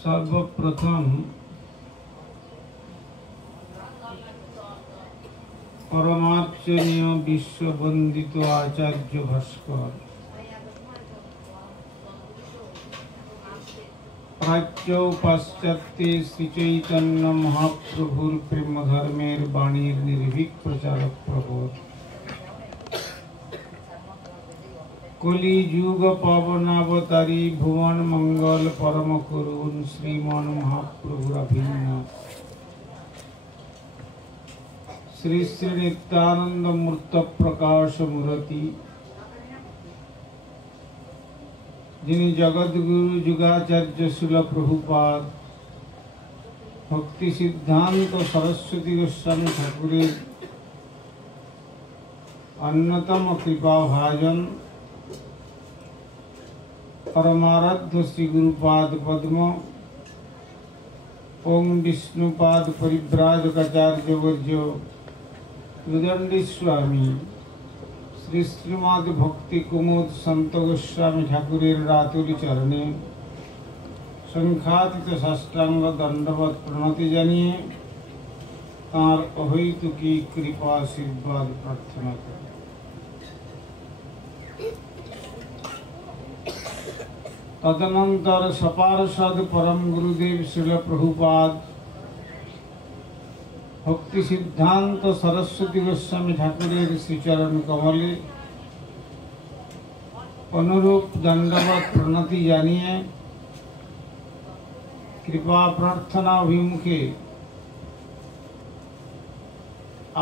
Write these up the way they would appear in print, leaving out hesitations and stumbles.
सर्वप्रथम परमार्चनीय विश्ववंदित आचार्य भास्कर प्राच्य पाश्चात्य श्री चैतन्य महाप्रभुर प्रेम धर्मेर बाणीर निर्भीक प्रचारक प्रबोध कलि युग पावनावतारी भुवन मंगल परम करुण श्रीमान महाप्रभुर अभिन्न श्री श्री नित्यानंद मूर्त प्रकाश मूर्ति जिनि जगद्गुरु जुगाचार्य शिल प्रभुपाद भक्ति सिद्धांत सरस्वती गोस्वामी ठाकुरेर अन्यतम कृपा भाजन परमाराध्य श्री गुरुपाद पद्म ओम विष्णुपाद परिव्राजकाचार्य वर्य त्रिदंडी स्वामी श्री श्रीमद भक्ति कुमुद संत गोस्वामी ठाकुरेर रातुली चरणे संख्यातीत साष्टांग दंडवत प्रणति जानिए तार अहैतुकी कृपा आशीर्वाद प्रार्थना करें। तदनंतर सपार्षद परम गुरुदेव श्रील प्रभुपाद भक्ति सिद्धांत सरस्वती गोस्वामी ठाकुरेर श्रीचरण कमले अनुरूप दंडवत प्रणति जानिए कृपा प्रार्थना अभिमुखे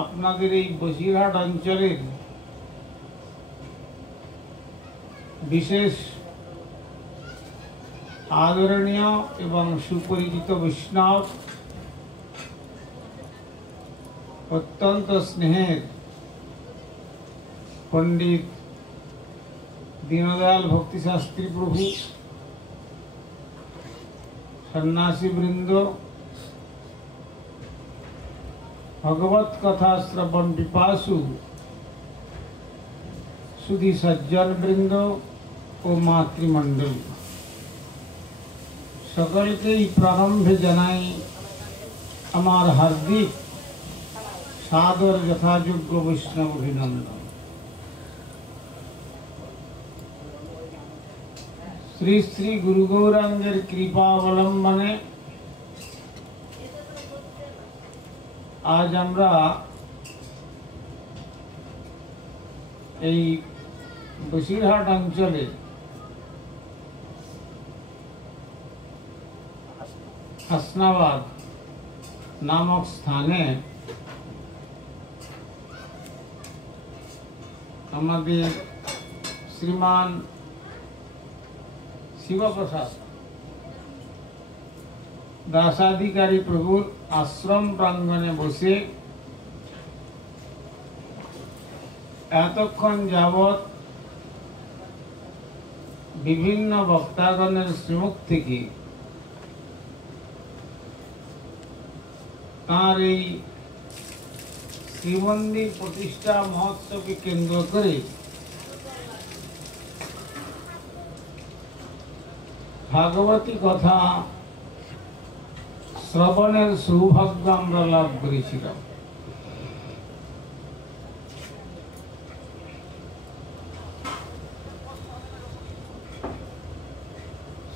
आपनादेर এই বসিরহাট অঞ্চলের বিশেষ आदरणीय एवं सुपरिचित वैष्णव अत्यंत स्नेहेर पंडित दीनदयाल भक्ति शास्त्री प्रभु सन्यासी वृंद भगवत कथा श्रवण पिपासु सुधी सज्जन वृंद और मातृमंडल सकल के प्रारंभे जनाई आमार हार्दिक सादर यथायोग्य वैष्णव अभिनंदन। श्री श्री गुरु गौरांगेर कृपा अवलम्बने आज आमरा এই বসিরহাট অঞ্চলে হাসনাবাদ नामक स्थाने हमारे श्रीमान शिवप्रसाद दासाधिकारी प्रभुर आश्रम प्रांगणे बसे एतक्षण जावत विभिन्न वक्तागणेर श्रीमुख थेके तार श्रीमंदिर प्रतिष्ठा महोत्सव के केंद्र करे भागवती कथा श्रवणेर सौभाग्य आमरा लाभ करेছিলাম।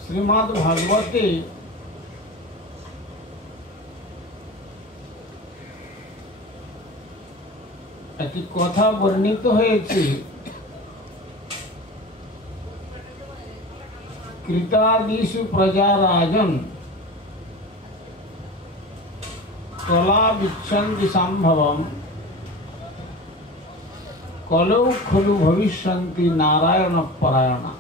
श्रीमद् भागवते একটি কথা বর্ণিত হয়েছে কৃতাদিষু প্রজারাজন কলা বিচ্ছন্তি সম্ভবম কলৌ খলু ভবিষ্যন্তি নারায়ণ পরায়ণা।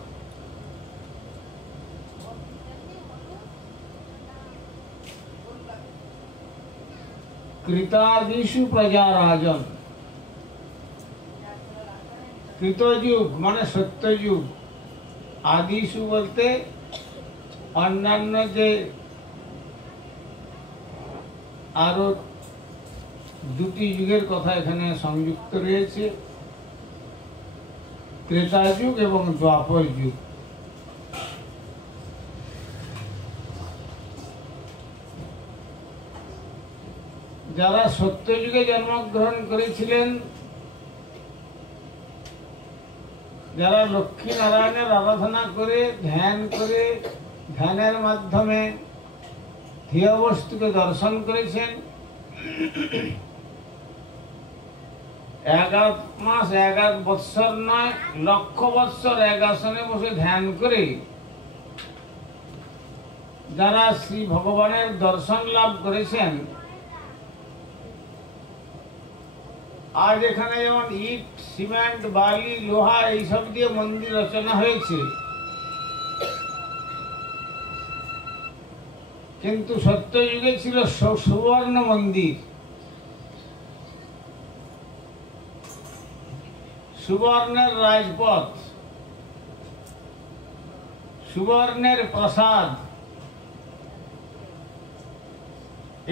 কৃতাদিষু প্রজারাজন कृतयुग माने सत्ययुग आदिशु बोलते अन्यान्य जे आरो दुटी युगेर कथा एखाने संयुक्त रयेछे त्रेता युग एवं द्वापर युग। যারা সত্যযুগে জন্মগ্রহণ করেছিলেন, যারা লক্ষ্মী নারায়ণের আরাধনা করে ধ্যানের মাধ্যমে ধ্যেয় বস্তুকে দর্শন করেছেন, 11 মাস 11 বৎসর নয়, লক্ষ বৎসর এক আসনে বসে ধ্যান করে যারা শ্রী ভগবানের দর্শন লাভ করেছেন, আজ এখানে যেমন ইট, সিমেন্ট, বালি, লোহা এইসব দিয়ে মন্দির রচনা হয়েছে, কিন্তু সত্যযুগে ছিল সুবর্ণ মন্দির, সুবর্ণের রাজপথ, সুবর্ণের প্রাসাদ।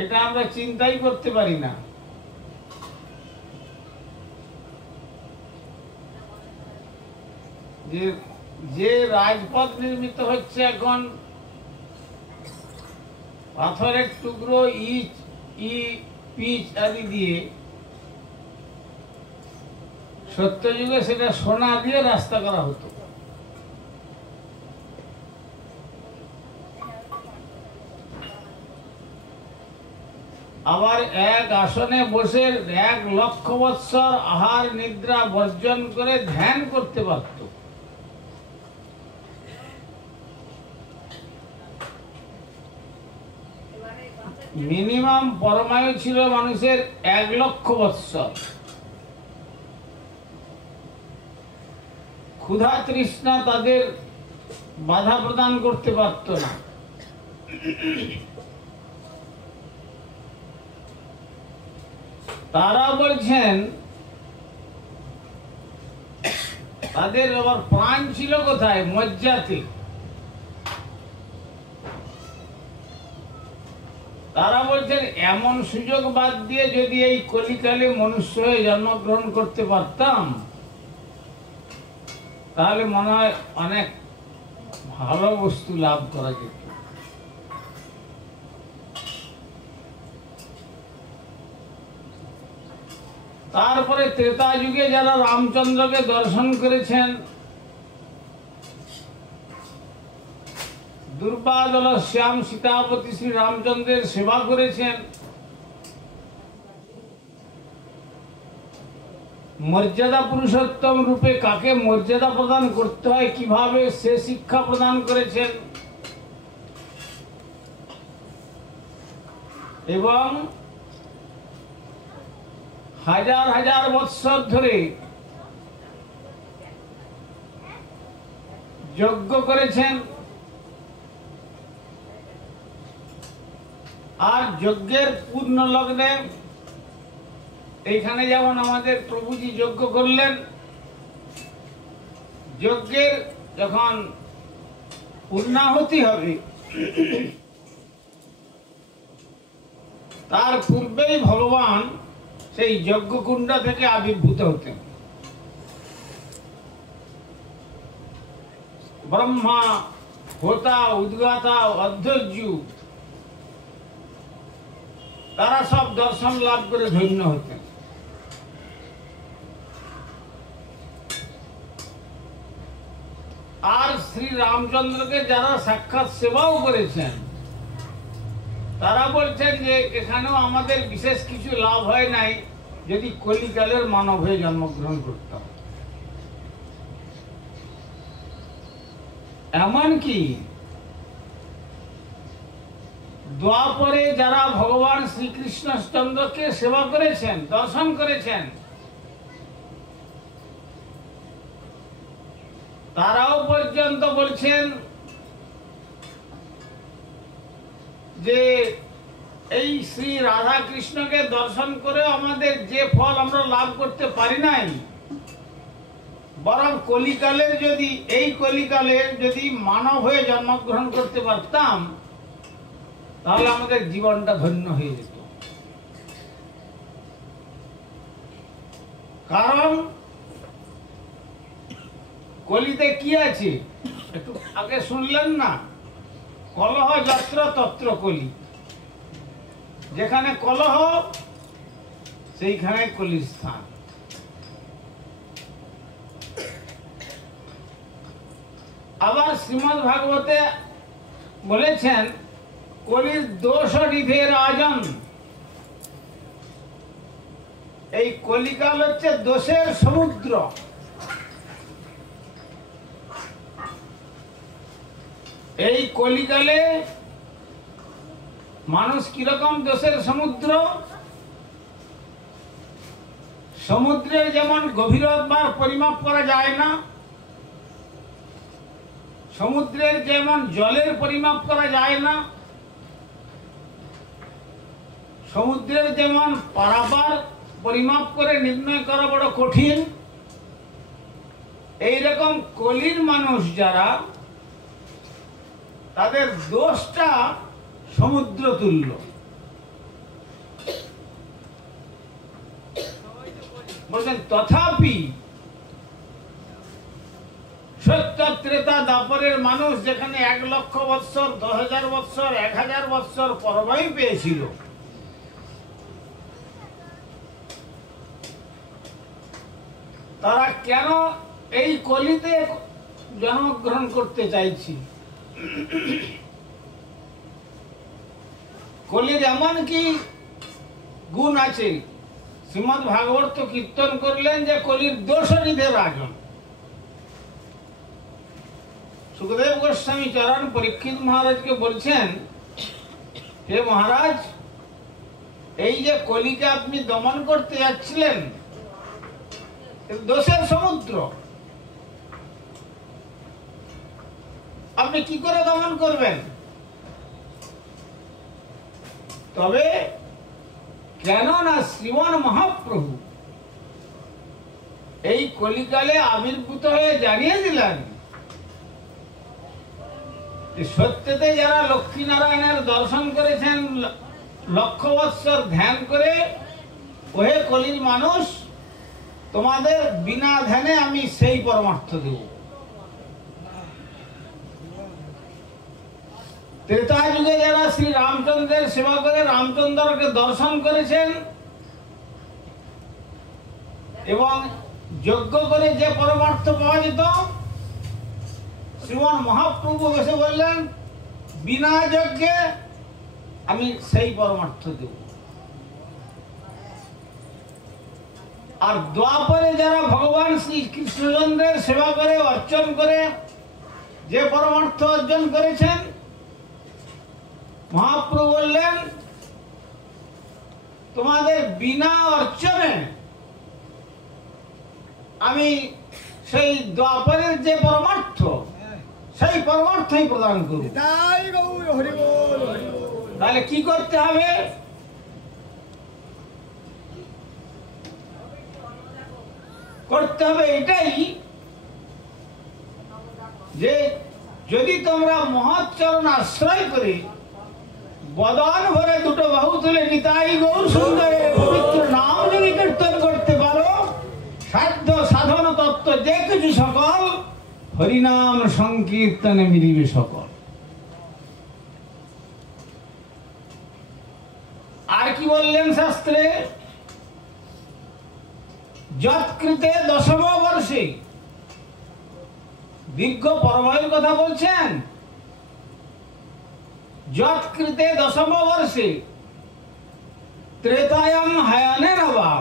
এটা আমরা চিন্তাই করতে পারি না। যে রাজপথ নির্মিত হচ্ছে এখন পাথরের টুকরো, পিচ আদি দিয়ে, সত্যযুগে সেটা সোনা দিয়ে রাস্তা করা হতো। আবার এক আসনে বসে 1 লক্ষ বৎসর আহার নিদ্রা বর্জন করে ধ্যান করতে পারত। মিনিমাম পরমায়ু ছিল মানুষের 1 লক্ষ বৎসর। ক্ষুধা তৃষ্ণা তাদের বাধা প্রদান করতে পারত না। তারা বলছেন তাদের আবার প্রাণ ছিল কোথায়? মজ্জাতে। তারা বলছেন এমন সুযোগ বাদ দিয়ে যদি এই কলিকালে মনুষ্য হয়ে জন্মগ্রহণ করতে পারতাম, তাহলে মনে হয় অনেক ভালো বস্তু লাভ করা যেত। তারপরে ত্রেতা যুগে যারা রামচন্দ্রকে দর্শন করেছেন, দুর্বাদল শ্যাম সীতাপতি শ্রী রামচন্দ্রের সেবা করেছেন, মর্যাদা পুরুষোত্তম রূপে কাকে মর্যাদা প্রদান করতে হয় কিভাবে সে শিক্ষা প্রদান করেছেন, এবং হাজার হাজার বৎসর ধরে যজ্ঞ করেছেন। আর যজ্ঞের পূর্ণ লগ্নে এইখানে যেমন আমাদের প্রভুজি যজ্ঞ করলেন, যজ্ঞের যখন পূর্ণাহুতি হবে তার পূর্বেই ভগবান সেই যজ্ঞকুণ্ড থেকে আবির্ভূত হতেন। ব্রহ্মা, হোতা, উদ্গাতা, অধ্যর্যু তারা সব দর্শন লাভ করে ধন্য হতেন। আর শ্রী রামচন্দ্রকে যারা সাক্ষাৎ সেবাও করেছেন, তারা বলছেন যে এখানেও আমাদের বিশেষ কিছু লাভ হয় নাই যদি কলিকালের মানব হয়ে জন্মগ্রহণ করতাম। এমনকি দ্বাপরে যারা ভগবান শ্রীকৃষ্ণচন্দ্রকে সেবা করেছেন, দর্শন করেছেন, তারাও পর্যন্ত বলছেন যে এই শ্রী রাধা কৃষ্ণকে দর্শন করে আমাদের যে ফল আমরা লাভ করতে পারি নাই, বরং এই কলিকালের যদি মানব হয়ে জন্মগ্রহণ করতে পারতাম তাহলে আমাদের জীবনটা ধন্য হয়ে যেত। কারণ কলিতে কি আছে একটু আগে শুনলেন না, কলহ যত্র তত্র কলি। যেখানে কলহ সেইখানে কলির স্থান। আবার শ্রীমদ্ ভাগবতে বলেছেন কলির দোষ নিধে রাজন। এই কলিকাল হচ্ছে দোষের সমুদ্র। এই কলিকালে মানুষ কিরকম দোষের সমুদ্র? সমুদ্রের যেমন গভীরতা পরিমাপ করা যায় না, সমুদ্রের যেমন জলের পরিমাপ করা যায় না, সমুদ্রের যেমন পারাপার পরিমাপ করে নির্ণয় করা বড় কঠিন, এইরকম কলির মানুষ যারা, তাদের দোষটা সমুদ্র তুল্য। বলছেন তথাপি সত্য ত্রেতা দাপরের মানুষ যেখানে 1,00,000 বৎসর, 10,000 বৎসর, 1,000 বৎসর পরবাই পেয়েছিল, তারা কেন এই কলিতে জন্মগ্রহণ করতে চাইছি? কলির এমন কি গুণ আছে? শ্রীমদ্ ভাগবত কীর্তন করলেন যে কলির দোষ নিধে রাজন। সুখদেব গোস্বামী চরণ পরীক্ষিত মহারাজকে বলছেন, হে মহারাজ, এই যে কলিকে আপনি দমন করতে যাচ্ছিলেন, দোষের সমুদ্র, আপনি কি করে দমন করবেন? তবে কেননা শ্রীমান মহাপ্রভু এই কলিকালে আবির্ভূত হয়ে জানিয়ে দিলেন সত্যতে যারা লক্ষ্মী নারায়ণের দর্শন করেছেন 1,00,000 বৎসর ধ্যান করে, ওহে কলির মানুষ, তোমাদের বিনা ধ্যানে আমি সেই পরমার্থ দেব। ত্রেতা যুগে যারা শ্রী রামচন্দ্রের সেবা করে রামচন্দ্রকে দর্শন করেছেন এবং যজ্ঞ করে যে পরমার্থ পাওয়া যেত, শ্রীমান মহাপ্রভু বসে বললেন, বিনা যজ্ঞে আমি সেই পরমার্থ দেব। আর দ্বাপরে যারা ভগবান শ্রী কৃষ্ণচন্দ্রের সেবা করে অর্চন করে যে পরমার্থ অর্জন করেছেন, মহাপ্রভু বললেন, তোমাদের বিনা অর্চনে আমি সেই দ্বাপরের যে পরমার্থ, সেই পরমার্থই প্রদান করব। তাহলে কি করতে হবে? করতে হবে এটাই যে যদি তোমরা মহৎ চরণ আশ্রয় করে বদন ভরে দুটো বাহু তুলে নিতাই গৌর সুন্দরে পবিত্র নাম যদি কীর্তন করতে পারো, সাধ্য সাধন তত্ত্ব যে কিছু সকল হরিনাম সংকীর্তনে মিলিবে সকল। আর কি বললেন শাস্ত্রে? যৎকৃতে দশম বর্ষে, দীর্ঘ পরমায়ুর কথা বলছেন, যৎকৃতে দশম বর্ষে ত্রেতায়াম হায়ানে নবা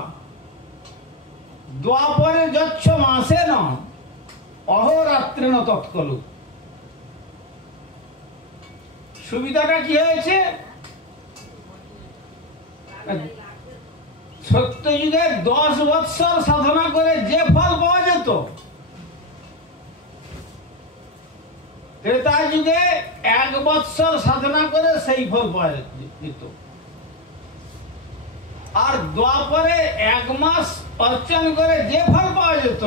দ্বাপরে যচ্ছ মাসেন অহরাত্রেণ তৎকলু। সুবিধাটা কি হয়েছে? সত্যযুগে 10 বৎসর সাধনা করে যে ফল পাওয়া যেত, ত্রেতা যুগে 1 বৎসর সাধনা করে সেই ফল পাওয়া যেত। আর দ্বাপরে 1 মাস অর্চন করে যে ফল পাওয়া যেত,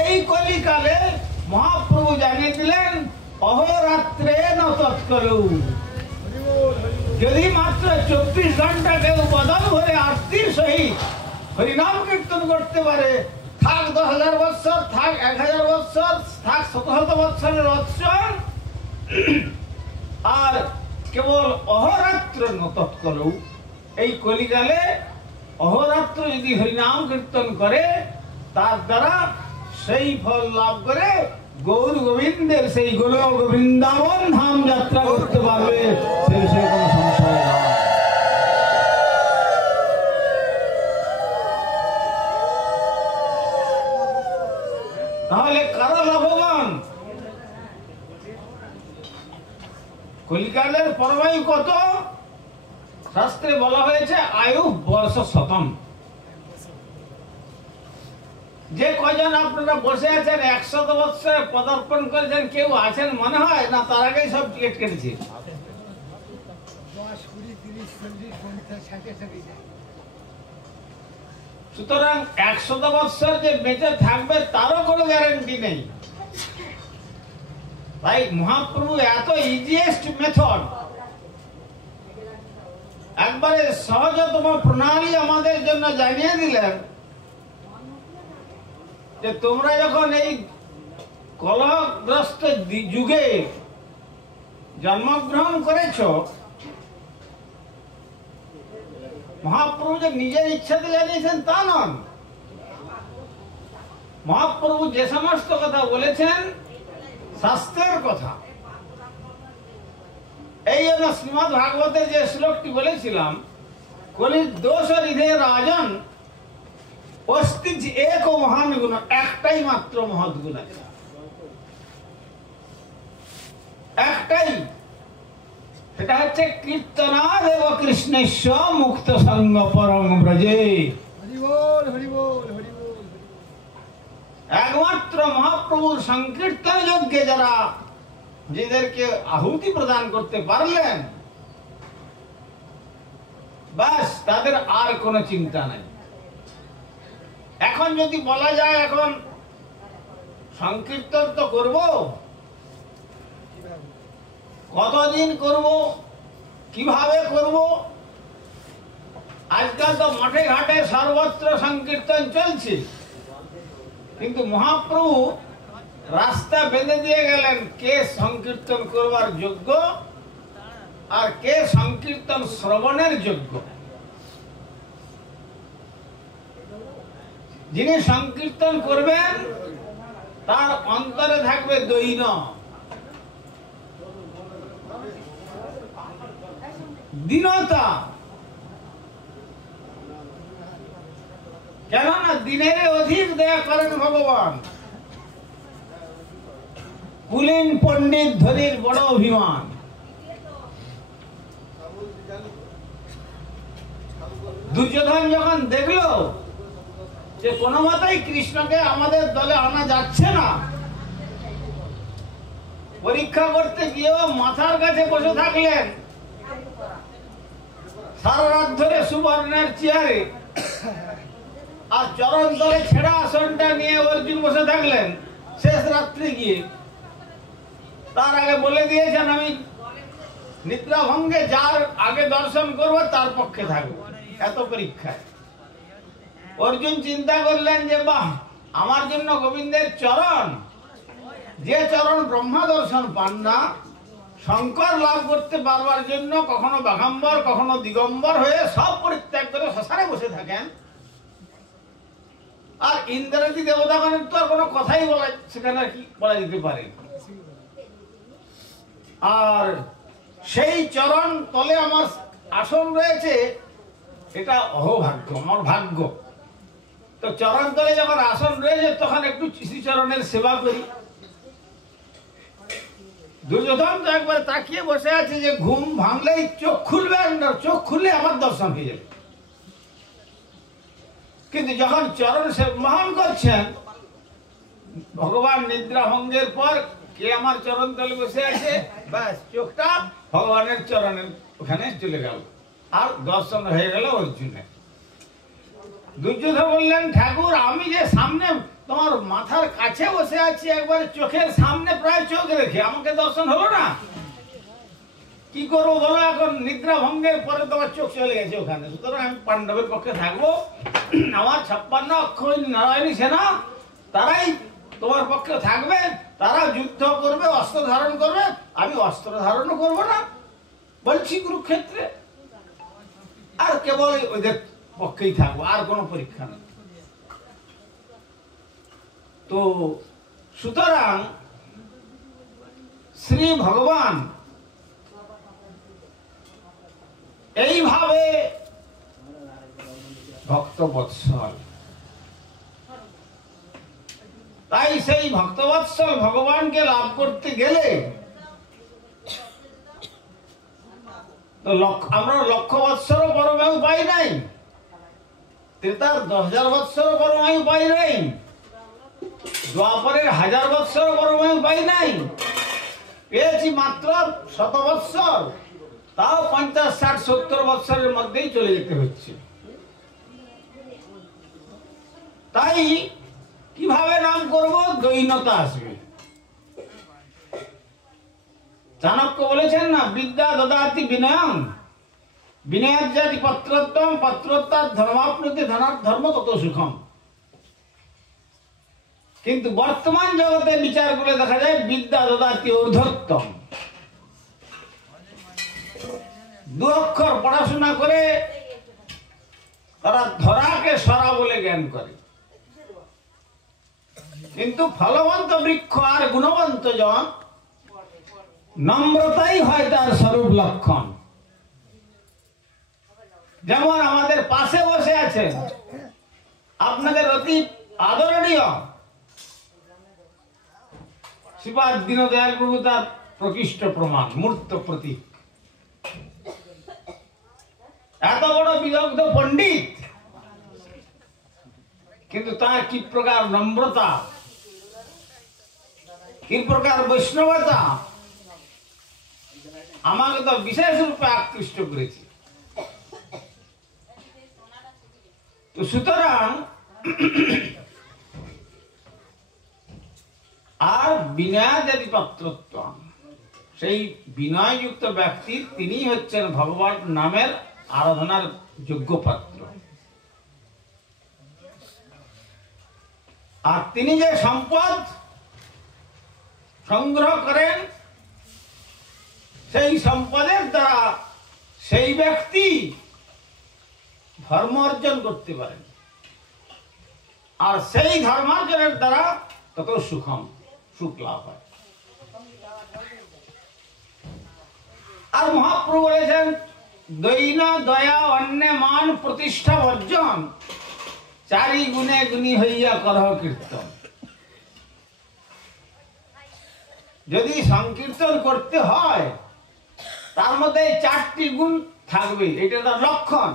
এই কলিকালে মহাপ্রভু জানিয়ে দিলেন, অহরাত্রেণ তৎকলু। যদি মাত্র 24 ঘন্টা কেউ বদন ভরে আরতির সহিত হরিনাম কীর্তন করতে পারে, থাক 10,000 বৎসর, থাক 1,000 বৎসর, থাক 100 বৎসরের অর্চন, আর কেবল অহরাত্রেণ তৎকলু, এই কলিকালে অহরাত্র যদি হরিনাম কীর্তন করে তার দ্বারা সেই ফল লাভ করে গৌর গোবিন্দের সেই গোলক বৃন্দাবন ধাম যাত্রা করতে পারবে, সে বিষয়ে কোনো সংশয় নেই। তাহলে কারা লাভবান? কলিকালের পরমায়ু কত? শাস্ত্রে বলা হয়েছে আয়ু বর্ষ শতম। যে কয়জন আপনারা বসে আছেন 100 বৎসরে পদার্পণ করেছেন, কেউ আছেন মনে হয় না? তার আগেই সব টিকিট কেটেছে। সুতরাং 100 বৎসর যে বেঁচে থাকবে তারও কোনো গ্যারান্টি নেই। তাই মহাপ্রভু এত ইজিয়েস্ট মেথড, একবারে সহজতম প্রণালী আমাদের জন্য জানিয়ে দিলেন যে তোমরা যখন এই কলহগ্রস্ত যুগে জন্মগ্রহণ করেছ, মহাপ্রভু যে নিজের ইচ্ছাতে জানিয়েছেন তা নন। মহাপ্রভু যে সমস্ত কথা বলেছেন শাস্ত্রের কথা। এই জন্য শ্রীমদ্ ভাগবতের যে শ্লোকটি বলেছিলাম, কলির দোষ হৃদে রাজন অস্তিজ এক মহান গুণ, একটাই মাত্র মহৎ গুণ আছে, একটাই। সেটা হচ্ছে কীর্তনাদেব কৃষ্ণেশ্ব মুক্ত সঙ্গ পরম ব্রজে। একমাত্র মহাপ্রভুর সংকীর্তন যজ্ঞে যারা নিজেদেরকে আহুতি প্রদান করতে পারলেন, বাস তাদের আর কোনো চিন্তা নাই। এখন যদি বলা যায় এখন সংকীর্তন তো করব, কতদিন করব, কিভাবে করব? আজকাল তো মাঠে ঘাটে সর্বত্র সংকীর্তন চলছে, কিন্তু মহাপ্রভু রাস্তা বেঁধে দিয়ে গেলেন কে সংকীর্তন করবার যোগ্য আর কে সংকীর্তন শ্রবণের যোগ্য। যিনি সংকীর্তন করবেন তার অন্তরে থাকবে দৈন, দীনতা। কেননা দিনের অধিক দয়া করেন ভগবান। কুলীন পণ্ডিত ধরির বড় অভিমান। দুর্যোধন যখন দেখলো যে কোনো মতেই কৃষ্ণকে আমাদের দলে আনা যাচ্ছে না, পরীক্ষা করতে গিয়েও মাথার কাছে বসে থাকলেন, সারা রাত ধরে সুবর্ণের চেয়ারে, আর চরণ তলে ছেঁড়া আসনটা নিয়ে অর্জুন বসে থাকলেন। শেষ রাত্রে গিয়ে তার আগে বলে দিয়েছেন আমি নিদ্রা ভঙ্গে যার আগে দর্শন করবো তার পক্ষে থাকবো। এত পরীক্ষায় অর্জুন চিন্তা করলেন যে বাহ, আমার জন্য গোবিন্দের চরণ, যে চরণ ব্রহ্মা দর্শন পান না, শঙ্কর লাভ করতে পারবার জন্য কখনো বাঘাম্বর কখনো দিগম্বর হয়ে সব পরিত্যাগ করে শ্মশানে বসে থাকেন, আর ইন্দ্রাদি দেবতাগণের তো আর কোনো কথাই বলা সেখানে কি বলা যেতে পারে। আর সেই চরণ তলে আমার আসন রয়েছে, এটা অহোভাগ্য, আমার ভাগ্য। তো চরণ তলে যখন আসন রয়েছে তখন একটু শ্রীচরণের সেবা করি। দুর্যোধন তো একবার তাকিয়ে বসে আছে যে ঘুম ভাঙলেই চোখ খুলবে, চোখ খুললে আমার দর্শন হয়ে যাবে। কিন্তু যখন চরণ মহান করছেন, ভগবান নিদ্রা ভঙ্গের পর কে আমার চরণ তলে বসে আছে, ব্যাস চোখটা ভগবানের চরণের ওখানে চলে গেল, আর দর্শন হয়ে গেল অর্জুনের। দুর্যোধন বললেন, ঠাকুর আমি যে সামনে তোমার মাথার কাছে বসে আছি, একবারে চোখের সামনে প্রায় চোখ রেখে আমাকে দর্শন হলো না, কি করবো বলো? এখন নিদ্রা ভঙ্গের পরে তোমার চোখ চলে গেছে ওখানে, সুতরাং আমি পাণ্ডবের পক্ষে থাকবো। আমার 56 অক্ষৌহিনী নারায়ণী সেনা, তারাই তোমার পক্ষে থাকবে, তারা যুদ্ধ করবে, অস্ত্র ধারণ করবে, আমি অস্ত্র ধারণও করবো না, বলছি কুরুক্ষেত্রে। আর কেবল ওদের পক্ষেই থাকবো, আর কোনো পরীক্ষা নেই। তো সুতরাং শ্রী ভগবান এইভাবে ভক্তবৎসল, তাই সেই ভক্তবৎসল ভগবানকে লাভ করতে গেলে তো আমরা 1,00,000 বৎসরও পরমায়ু পাই নাই, ত্রেতার 10,000 বৎসরও পরমায়ু পাই নাই, দ্বাপরের 1000 বৎসরও পরমায়ু পাই নাই, পেয়েছি মাত্র 100 বৎসর, তাও 50, 60, 70 বৎসরের মধ্যেই চলে যেতে হচ্ছে। তাই কিভাবে নাম করব? দৈন্যতা আসবে। চাণক্য বলেছেন না, বিদ্যা দদাতি বিনয়ং, বিনয়াজ্জাতি পত্রত্বম, পত্রত্বাৎ ধর্মাপ্নুতি, ধনাৎ ধর্ম তত সুখম। কিন্তু বর্তমান জগতে বিচার করে দেখা যায় বিদ্যা দদাতি ঊর্ধ্বত্তম। 2 অক্ষর পড়াশোনা করে তারা ধরাকে সরা বলে জ্ঞান করে, কিন্তু ফলবন্ত বৃক্ষ আর গুণবন্ত জন নম্রতাই হয় তার স্বরূপ লক্ষণ। যেমন আমাদের পাশে বসে আছেন আপনাদের অতি আদরণীয় শ্রীপাদ দীনদয়াল প্রভু, তার প্রকৃষ্ট প্রমাণ, মূর্ত প্রতীক। এত বড় বিদগ্ধ পণ্ডিত, কিন্তু তার কি প্রকার নম্রতা, কি প্রকার বৈষ্ণবতা আমাকে তো বিশেষ রূপে আকৃষ্ট করেছে। তো সুতরাং আর বিনয়াদি পাত্রত্ব, সেই বিনয়যুক্ত ব্যক্তি তিনি হচ্ছেন ভগবান নামের আরাধনার যোগ্য পাত্র। আর তিনি যে সম্পদ সংগ্রহ করেন, সেই সম্পদের দ্বারা সেই ব্যক্তি ধর্ম অর্জন করতে পারেন, আর সেই ধর্মার্জনের দ্বারা তত সুখ লাভ হয়। আর মহাপ্রভু বলেছেন, দৈন দয়া অন্য মান প্রতিষ্ঠা বর্জন, 4 গুণে গুণী হইয়া করহ কীর্তন। যদি সংকীর্তন করতে হয় তার মধ্যে 4টি গুণ থাকবে, এটা তার লক্ষণ।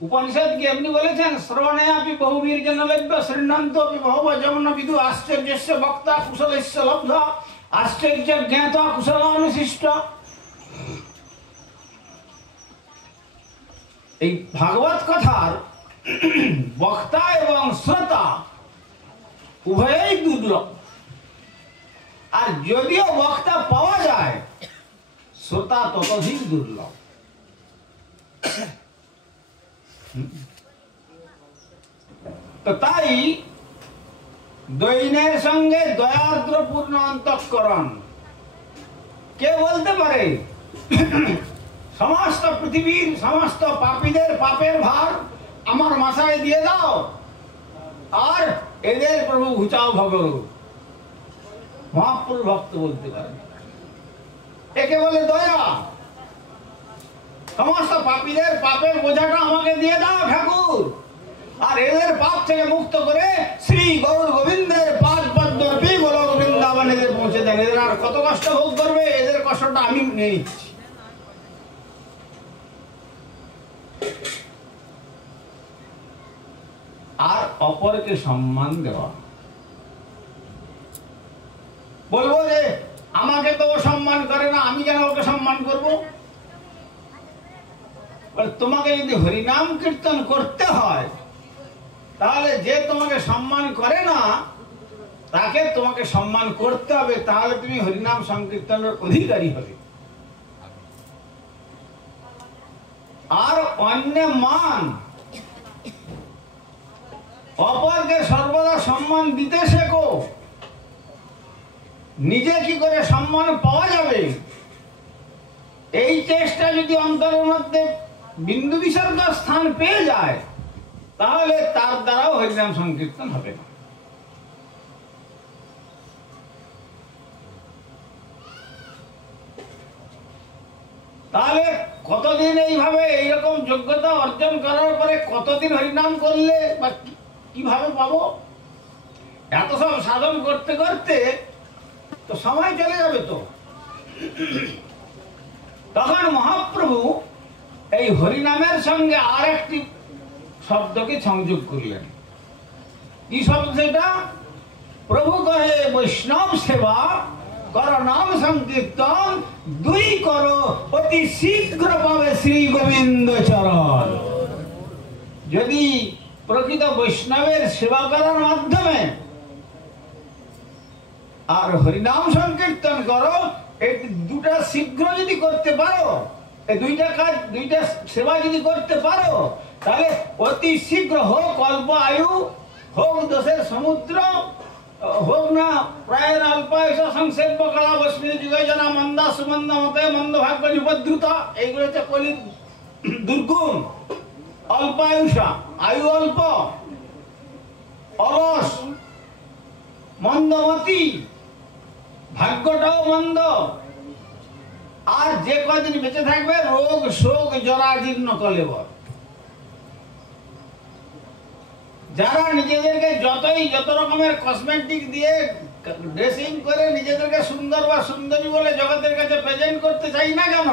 উপনিষদ কি এমনি বলেছেন, শ্রবণে আপি বহুবীর জনলভ্য শৃণ্বন্তি বহুব যমন বিদু আশ্চর্যস্য বক্তা কুশলস্য লব্ধ আশ্চর্য জ্ঞাত কুশল অনুশিষ্ট। এই ভাগবত কথার বক্তা এবং শ্রোতা উভয়ই দুর্লভ। আর যদিও বক্তা পাওয়া যায়, শ্রোতা ততোধিক দুর্লভ। তো তাই দৈনের সঙ্গে দয়াদ্রপূর্ণ অন্তঃকরণ। কে বলতে পারে সমস্ত পৃথিবীর সমস্ত পাপীদের পাপের ভার আমার মাথায় দিয়ে দাও, আর এদের প্রভু ঘুচাও ভগরূপ? মহাপুরুষ ভক্ত বলতে পারে, একে বলে দয়া। সমস্ত পাপীদের পাপের বোঝাটা আমাকে দিয়ে দাও ঠাকুর, আর এদের পাপ থেকে মুক্ত করে শ্রী গৌর গোবিন্দের পাদ পদ্ম গোলক বৃন্দাবন এদের পৌঁছে দেন। এদের আর কত কষ্ট ভোগ করবে, এদের কষ্টটা আমি নিয়ে নিচ্ছি। আর অপরকে সম্মান দেওয়া, বলবো যে আমাকে তো ও সম্মান করে না, আমি কেন ওকে সম্মান করব? তোমাকে যদি হরিনাম কীর্তন করতে হয়, তাহলে যে তোমাকে সম্মান করে না তাকে তোমাকে সম্মান করতে হবে, তাহলে তুমি হরিনাম সংকীর্তনের অধিকারী হবে। আর অন্য মান, অপরকে সর্বদা সম্মান দিতে শেখো। নিজে কি করে সম্মান পাওয়া যাবে, এই চেষ্টা যদি অন্তরের মধ্যে বিন্দু বিসর্গ স্থান পেয়ে যায়, তাহলে তার দ্বারাও হরিনাম সংকীর্তন হবে না। তাহলে কতদিন এইভাবে এইরকম যোগ্যতা অর্জন করার পরে কতদিন হরিনাম করলে বা কিভাবে পাবো? এত সব সাধন করতে করতে তো সময় চলে যাবে। তো তখন মহাপ্রভু এই হরিনামের সঙ্গে আর একটি শব্দকে সংযোগ করলেন। কি শব্দ সেটা? প্রভু কহে বৈষ্ণব সেবা কর নাম সংকীর্তন, দুই করো অতি শীঘ্র পাবে শ্রী গোবিন্দ চরণ। যদি প্রকৃত বৈষ্ণবের সেবা করার মাধ্যমে আর হরিনাম সংকীর্তন করো, এই দুটা শীঘ্র যদি করতে পারো, এই দুইটা কাজ, দুইটা সেবা যদি করতে পারো, তাহলে অতি শীঘ্র হোক অল্প আয়ু, হোক দোষের সমুদ্র, হোক না প্রায় অল্পায়ুষ সংসেব্য কলা বস্মি যুগে জানা মন্দা সুমন্দ মতে মন্দ ভাগ্য নিপদ্রুতা, এইগুলো হচ্ছে কলির দুর্গুণ। অল্পায়ুষা, আয়ু অল্প, অলস, মন্দমতি, ভাগ্যটাও মন্দ, আর যে কদিন বেঁচে থাকবে রোগ শোক জরাজীর্ণ কলেবর। যারা নিজেদেরকে যত রকমের কসমেটিক দিয়ে ড্রেসিং করে নিজেদেরকে সুন্দর বা সুন্দরী বলে জগতের কাছে প্রেজেন্ট করতে চাই না কেন,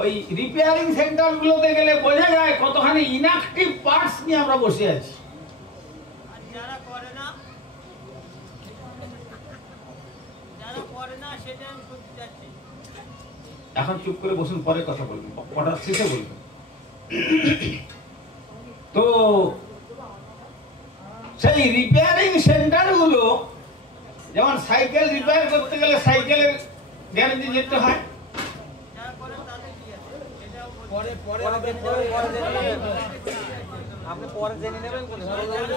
ওই রিপেয়ারিং সেন্টার গুলোতে গেলে বোঝা যায় কতখানি ইনঅ্যাক্টিভ পার্টস নিয়ে আমরা বসে আছি। এখন চুপ করে বসুন, পরে কথা বলবেন, পড়ার শেষে বলবেন। তো সেই রিপেয়ারিং সেন্টার গুলো, যেমন সাইকেল রিপেয়ার করতে গেলে সাইকেলের গ্যারেজে যেতে হয়,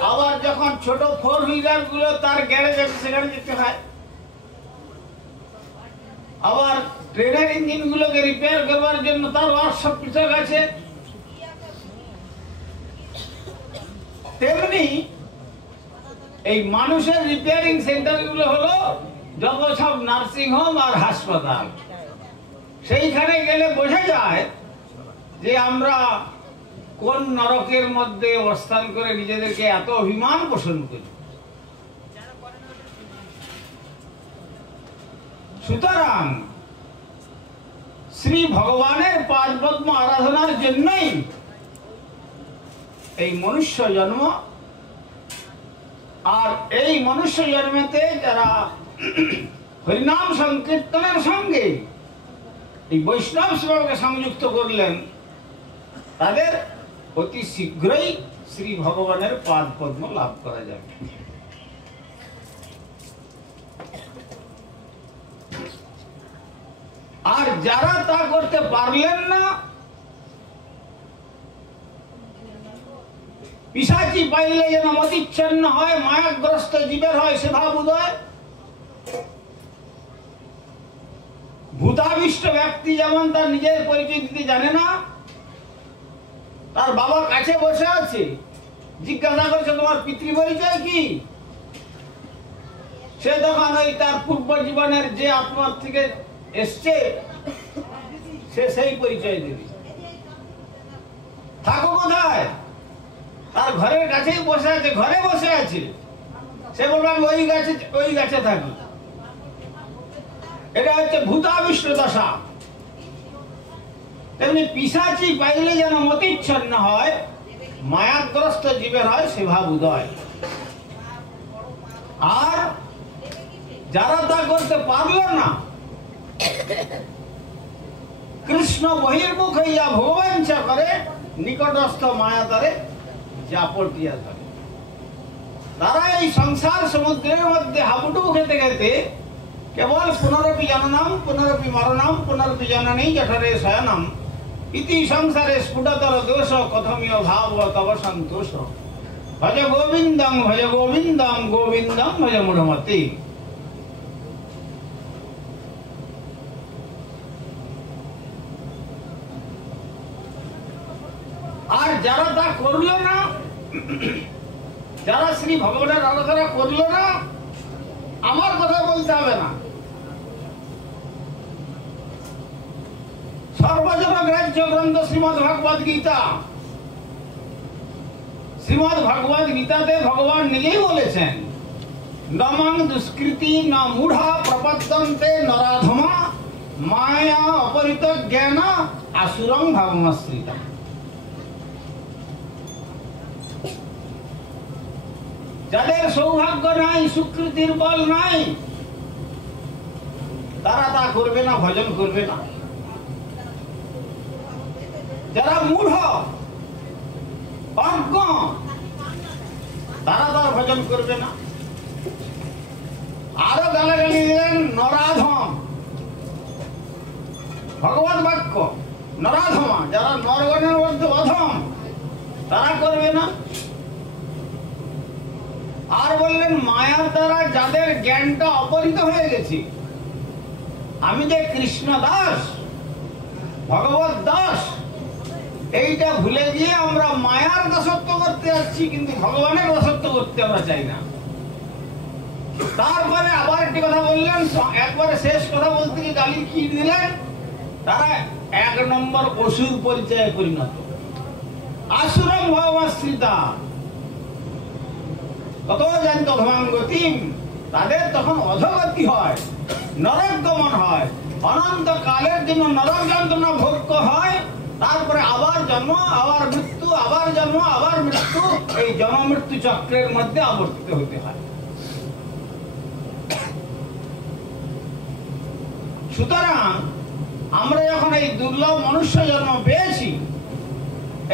আবার যখন ছোট 4 হুইলার গুলো তার গ্যারেজ আছে সেখানে যেতে হয়, আবার ট্রেনের ইঞ্জিন গুলোকে রিপেয়ার করবার জন্য তার ওয়ার্কশপ পৃথক আছে। তেমনি এই মানুষের রিপেয়ারিং সেন্টার গুলো হলো যত সব নার্সিং হোম আর হাসপাতাল। সেইখানে গেলে বোঝা যায় যে আমরা কোন নরকের মধ্যে অবস্থান করে নিজেদেরকে এত অভিমান পোষণ করি। সুতরাং শ্রী ভগবানের পাদপদ্ম আরাধনার জন্যই এই মনুষ্য জন্ম। আর এই মনুষ্য জন্মেতে যারা হরিনাম সংকীর্তনের সঙ্গে এই বৈষ্ণব সেবাকে সংযুক্ত করলেন, তাদের অতি শীঘ্রই শ্রী ভগবানের পাদপদ্ম লাভ করা যাবে। আর যারা তা করতে পারলেন না, পিশাচি পাইলে যেন মতিচ্ছন্ন হয়, মায়াগ্রস্ত জীবের হয় সেভাব উদয়। ভূতাবিষ্ট ব্যক্তি যেমন তার নিজের পরিচয় দিতে জানে না, তার বাবা কাছে বসে আছে, জিজ্ঞাসা করছে তোমার পিতৃ পরিচয় কি, সে তখন ওই তার পূর্ব জীবনের যে আত্মার থেকে এসছে সে সেই পরিচয় দেবে। থাকো কোথায়? তার ঘরের কাছেই বসে আছে, ঘরে বসে আছে, সে বলবে আমি ওই গাছে থাকি। এটা হচ্ছে ভূতাবিষ্ট দশা। তেমনি পিশাচি পাইলে যেন মতিচ্ছন্ন হয়, মায়াগ্রস্ত জীবের হয় সেভাব উদয়। আর যারা তা করতে পারল না, কৃষ্ণ বহির্মুখ হইয়া ভগবাঞ্ছা করে, নিকটস্থ মায়া তারে জাপট দিয়া ধরে। তারা এই সংসার সমুদ্রের মধ্যে হাবুডুবু খেতে খেতে কেবল পুনরপি জননম পুনরপি মরণম পুনরপি জননী জঠরে শয়নম ইতি সংসারে স্ফুটতর দোষ কথমীয় ভাব তব সন্তোষ। ভজ গোবিন্দং গোবিন্দং ভজ মূঢ়মতি। যারা তা করলো না, যারা শ্রী ভগবানের আরাধনা করলো না, আমার কথা বলতে হবে না, সর্বজন গ্রাহ্য গ্রন্থ শ্রীমদ ভগবদ গীতা। শ্রীমদ ভগবদ গীতাতে ভগবান নিজেই বলেছেন, নমং দুষ্কৃতি ন মূঢ়া প্রপদ্যন্তে নরাধমা মায়া অপরিত জ্ঞান আসুরং ভাবমাশ্রিতা। যাদের সৌভাগ্য নাই, সুকৃতির বল নাই, তারা তা করবে না, ভজন করবে না। যারা মূঢ় অজ্ঞ, তারা তার ভজন করবে না। আরো গালাগালি দিলেন নরাধম, ভগবত বাক্য নরাধমা, যারা নরগণের মধ্যে অধম, তারা করবে না। আর বললেন মায়ার দ্বারা যাদের জ্ঞানটা অপহৃত হয়ে গেছে, আমি যে কৃষ্ণ দাস, ভগবত দাস, এইটা ভুলে গিয়ে আমরা মায়ার দাসত্ব করতে যাচ্ছি, কিন্তু ভগবানের দাসত্ব করতে আমরা চাই না। তারপরে আবার একটি কথা বললেন, একবারে শেষ কথা বলতে গিয়ে গালি কি দিলেন, তারা 1 নম্বর অসুর পরিচয়ে পরিণত, আসুরং ভাবাশ্রিতা। কত জানিত অধমাঙ্গতিম, তাদের তখন অধগতি হয়, নরকগমন হয়, অনন্ত কালের জন্য নরক যন্ত্রণা ভোগ হয়, তারপরে আবার জন্ম, আবার মৃত্যু, আবার জন্ম, আবার মৃত্যু, এই জন্ম মৃত্যু চক্রের মধ্যে আবর্তিত হতে হয়। সুতরাং আমরা যখন এই দুর্লভ মনুষ্য জন্ম পেয়েছি,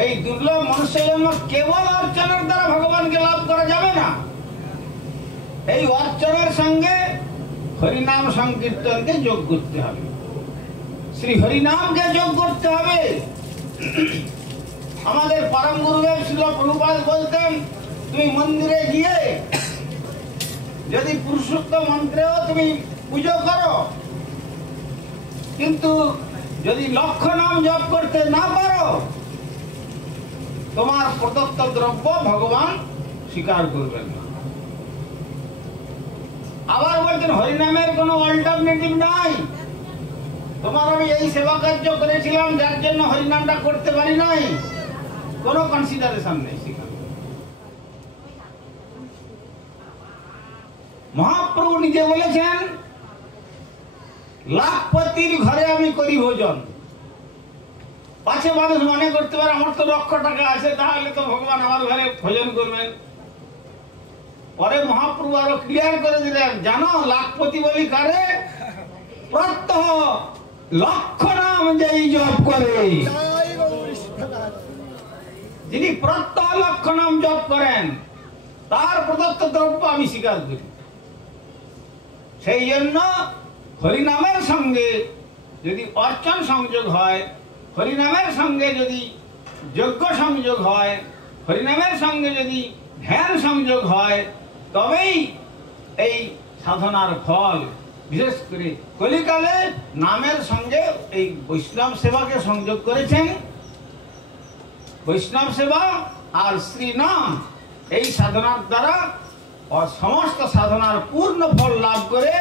এই দুর্লভ মনুষ্য জন্ম কেবল অর্চনের দ্বারা ভগবানকে লাভ করা যাবে না। এই অর্চনের সঙ্গে হরিনাম সংকীর্তনকে যোগ করতে হবে, শ্রী হরিনামকে যোগ করতে হবে। আমাদের পরম গুরুদেব শ্রীল প্রভুপাদ বলতেন, তুমি মন্দিরে গিয়ে যদি পুরুষোত্তম মন্ত্রেও তুমি পুজো করো, কিন্তু যদি লক্ষ নাম জপ করতে না পারো, তোমার প্রদত্ত দ্রব্য ভগবান স্বীকার করবেন না। আবার বলছেন হরিনামের কোনো অল্টারনেটিভ নাই। তোমার আমি এই সেবা কার্য করেছিলাম, যার জন্য হরিনামটা করতে পারি নাই, কোনো কনসিডারেশন নেই। মহাপ্রভু নিজে বলেছেন, লাখপতির ঘরে আমি করি ভোজন। পাছে মানুষ মনে করতে পারে আমার তো লক্ষ টাকা আছে, তাহলে তো ভগবান আমার ঘরে ভোজন করবেন। পরে মহাপ্রভু আরো ক্লিয়ার করে দিলেন, জানো লাখপতি বলি কারে? প্রত্যহ লক্ষ নাম যেই জপ করে, যিনি প্রত্যহ লক্ষ নাম জপ করেন, তার প্রদত্ত দ্রব্য আমি স্বীকার করি। সেই জন্য হরিনামের সঙ্গে যদি অর্চন সংযোগ হয়, হরিনামের সঙ্গে যদি যজ্ঞ সংযোগ হয়, হরিনামের সঙ্গে যদি ধ্যান সংযোগ হয়, তবেই এই সাধনার ফল। বিশেষ করে কলিকালে নামের সঙ্গে এই বৈষ্ণব সেবাকে সংযোগ করেছেন। বৈষ্ণব সেবা আর শ্রী নাম, এই সাধনার দ্বারা সমস্ত সাধনার পূর্ণ ফল লাভ করে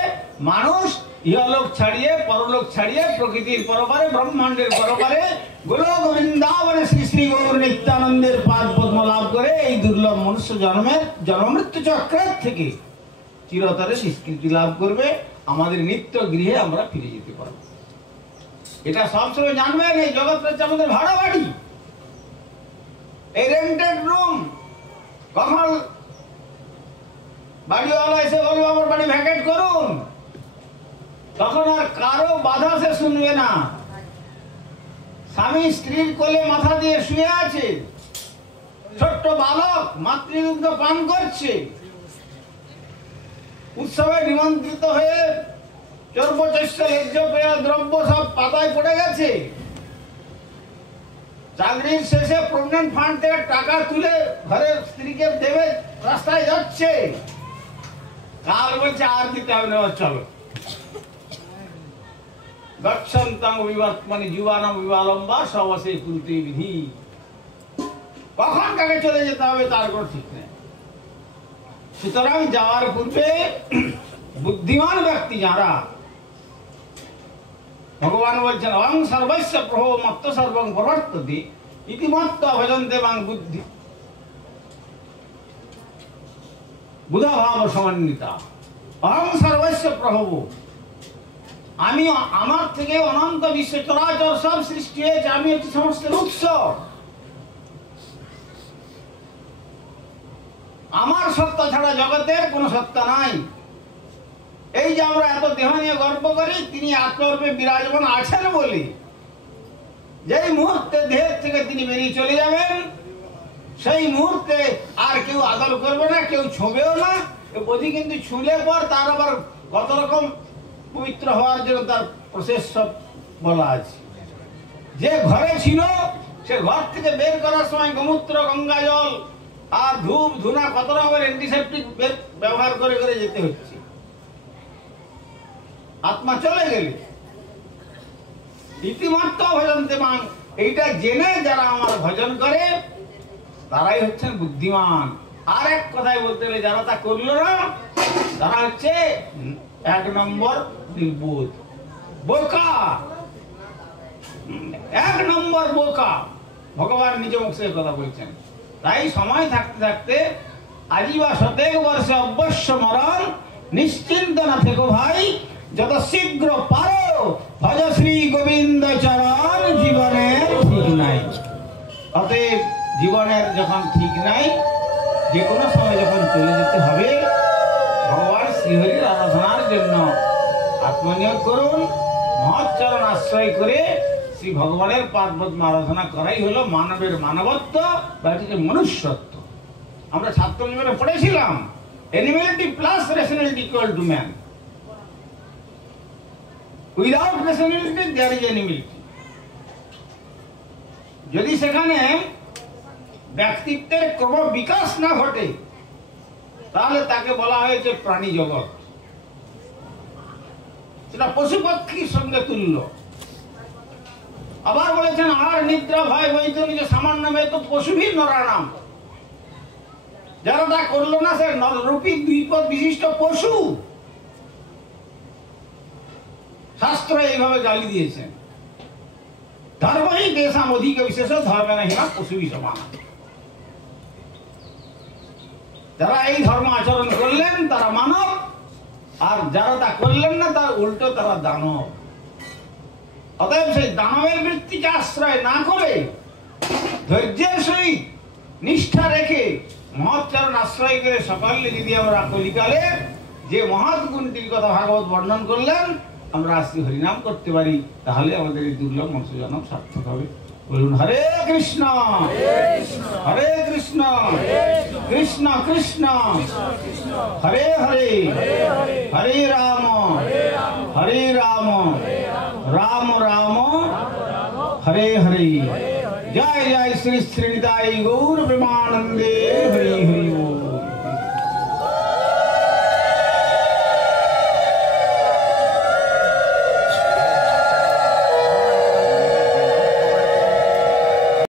মানুষ ইহলোক ছাড়িয়ে পরলোক ছাড়িয়ে প্রকৃতির পরপারে, ব্রহ্মাণ্ডের পরপারে গোলক বৃন্দাবনে শ্রী শ্রী গৌর নিত্যানন্দের পাদ পদ্ম লাভ করে এই দুর্লভ মনুষ্য জন্মের জন্মমৃত্যু চক্রের থেকে চিরতরে নিষ্কৃতি লাভ করবে। আমাদের নিত্য গৃহে আমরা ফিরে যেতে পারব। এটা সবসময় জানবেন, এই জগৎ হচ্ছে আমাদের ভাড়া বাড়ি, এই রেন্টেড রুম। কখন বাড়িওয়ালা এসে বলবে আমার বাড়ি ভ্যাকেট করুন, তখন আর কারো বাধা সে শুনবে না। স্বামী স্ত্রীর কোলে মাথা দিয়ে শুয়ে আছে, ছোট্ট বালক মাতৃদুগ্ধ পান করছে, উৎসবে নিমন্ত্রিত হয়ে চর্বচস্য লজ্জপেয় দ্রব্য সব পাতায় পড়ে গেছে। চাকরির শেষে প্রভিডেন্ট ফান্ড থেকে টাকা তুলে ঘরের স্ত্রীকে দেবে, রাস্তায় যাচ্ছে, কাল বলছে আর দিতে হবে না, চলো। গচ্ছন্তাং বিবর্তমানি জীবানাং বিবালম্বা সবসে কুরুতে বিধি। কখন কাকে চলে যেতে হবে তার কোনো ঠিক নেই। সুতরাং যাওয়ার পূর্বে বুদ্ধিমান ব্যক্তি যারা, ভগবান বলছেন অহং সর্বস্য প্রভো মত্ত সর্বং প্রবর্ততি ইতিমত্ত ভজন্তে মাং বুদ্ধি বুধা ভাব সমন্বিতা। অহং সর্বস্য প্রভু, আমি, আমার থেকে অনন্ত বিশ্ব চরাচর সব সৃষ্টি হয়েছে, আমি হচ্ছি সমস্ত উৎস। আমার সত্তা ছাড়া জগতের কোন সত্তা নাই। এই যে আমরা এত দেহ নিয়ে গর্ব করি, তিনি আত্মরূপে বিরাজমান আছেন বলে যেই মুহূর্তে দেহের থেকে তিনি বেরিয়ে চলে যাবেন, সেই মুহূর্তে আর কেউ আদর করবে না, কেউ ছোঁবেও না। বধি কিন্তু ছুঁলে পর তার আবার কত রকম পবিত্র হওয়ার জন্য তার প্রসেস সব বলা আছে। যে ঘরে ছিল সে ঘর থেকে বের করার সময় গোমূত্র, গঙ্গা জল আর ধূপ ধুনা কত রকমের অ্যান্টিসেপ্টিক ব্যবহার করে করে যেতে হচ্ছে। আত্মা চলে গেলে ইতিমত্ত ভজন্তে মাং, এইটা জেনে যারা আমার ভজন করে তারাই হচ্ছেন বুদ্ধিমান। আর এক কথায় বলতে গেলে যারা তা করলো না তারা হচ্ছে 1 নম্বর নির্বোধ, বোকা, 1 নম্বর বোকা। ভগবান নিজ মুখে কথা বলছেন। তাই সময় থাকতে থাকতে আজীবা শতেক বর্ষে অবশ্য মরণ, নিশ্চিন্ত না থেকো ভাই, যত শীঘ্র পারো ভজ শ্রী গোবিন্দ চরণ। জীবনের ঠিক নাই, অতএব জীবনের যখন ঠিক নাই, যে কোনো সময় যখন চলে যেতে হবে, ভগবান শ্রীহরির আরাধনার জন্য আত্মনিয়োগ করুন। মহৎচরণ আশ্রয় করে শ্রী ভগবানের পাদপদ্ম আরাধনা করাই হলো মানবের মানবত্ব বা মনুষ্যত্ব। আমরা ছাত্র জীবনে পড়েছিলাম animality plus rationality equal to man. Without rationality there is animality. যদি সেখানে ব্যক্তিত্বের ক্রম বিকাশ না ঘটে তাহলে তাকে বলা হয়েছে প্রাণী জগৎ। সেটা পশু পক্ষীর সঙ্গে তুল্য। আবার বলেছেন আহার নিদ্রা ভয় বৈতরণী যে সামান্য মেয়ে তো পশুভীর নরানাম। যারা তা করলো না সে নররূপী দ্বিপদ বিশিষ্ট পশু। শাস্ত্র এইভাবে গালি দিয়েছেন, ধর্মই দেশাম অধিক বিশেষ ধর্মে না হিমা পশুভি সমান। যারা এই ধর্ম আচরণ করলেন তারা মানব, আর যারা তা করলেন না তার উল্টো তারা দানব। অতএব সেই দানবের বৃত্তিকে আশ্রয় না করে ধৈর্যের সহিত নিষ্ঠা রেখে মহৎচরণ আশ্রয় করে সকলে যদি আমরা কলিকালে যে মহৎ গুণটির কথা ভাগবত বর্ণন করলেন আমরা শ্রী হরিনাম করতে পারি, তাহলে আমাদের এই দুর্লভ মনুষ্যজন্ম সার্থক হবে। বলুন হরে কৃষ্ণ হরে কৃষ্ণ কৃষ্ণ কৃষ্ণ হরে হরে, হরে রাম হরে রাম রাম রাম হরে হরে। জয় জয় শ্রী শ্রী নিতাই গৌর প্রেমানন্দে।